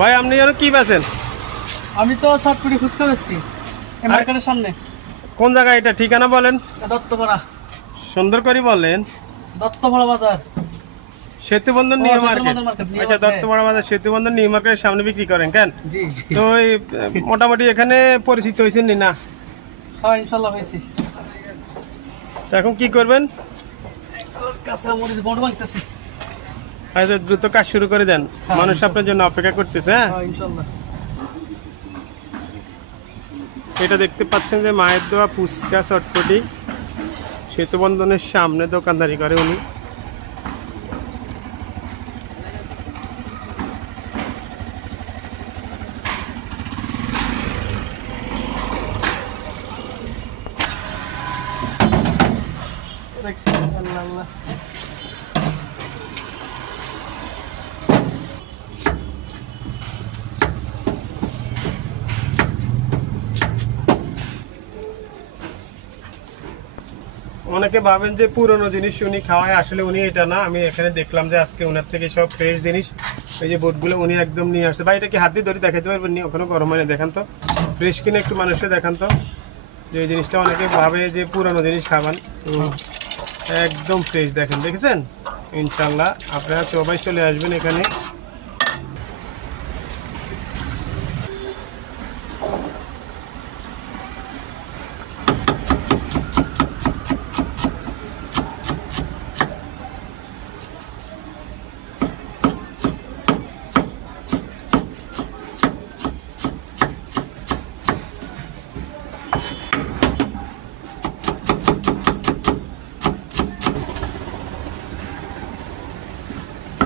ভাই আপনি আর কি বেচেন? আমি তো চটপটি ফুচকা বেচছি এই মার্কেটের সামনে। কোন জায়গায় এটা ঠিকানা বলেন? দত্তপাড়া। সুন্দর করে বলেন। দত্তপাড়া বাজার। সেতুবন্ধন ও, নিউ মার্কেট। সেতুবন্ধন মার্কেট, নিউ আচ্ছা, মার্কেট। দত্তপাড়া বাজার সেতুবন্ধন নিউ মার্কেটের সামনে বিক্রি করেন কেন? জি জি। তো এই মোটামুটি এখানে পরিচিত হয়েছেন নি না? হ্যাঁ ইনশাল্লাহ হয়েছি। তো এখন কি করবেন? কাঁচা মরিচ বড় বানতেছি। আচ্ছা, দ্রুত কাজ শুরু করে দেন। হ্যাঁ, মানুষ আপনার জন্য অপেক্ষা করতেছে। হ্যাঁ, হ্যাঁ ইনশাল্লাহ। এটা দেখতে পাচ্ছেন যে মায়ের দেওয়া ফুচকা চটপটি সেতুবন্ধনের সামনে দোকানদারি করে উনি। আল্লাহ আল্লাহ। অনেকে ভাবেন যে পুরনো জিনিস উনি খাওয়ায়, আসলে উনি এটা না। আমি এখানে দেখলাম যে আজকে ওনার থেকে সব ফ্রেশ জিনিস, এই যে বোটগুলো উনি একদম নিয়ে আসছে। ভাই এটা কি হাত দিয়ে ধরে দেখাতে পারবেন? নি ওখানে গরম হয় না, দেখান তো ফ্রেশ কিনে একটু মানুষকে দেখান তো। যে এই জিনিসটা অনেকে ভাবে যে পুরনো জিনিস খাবেন, একদম ফ্রেশ। দেখেন, দেখেছেন? ইনশাল্লাহ আপনারা সবাই চলে আসবেন এখানে।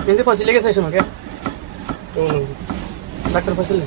কিন্তু ফসিল লেগেছে এই সময় ডাক্তার ফসিল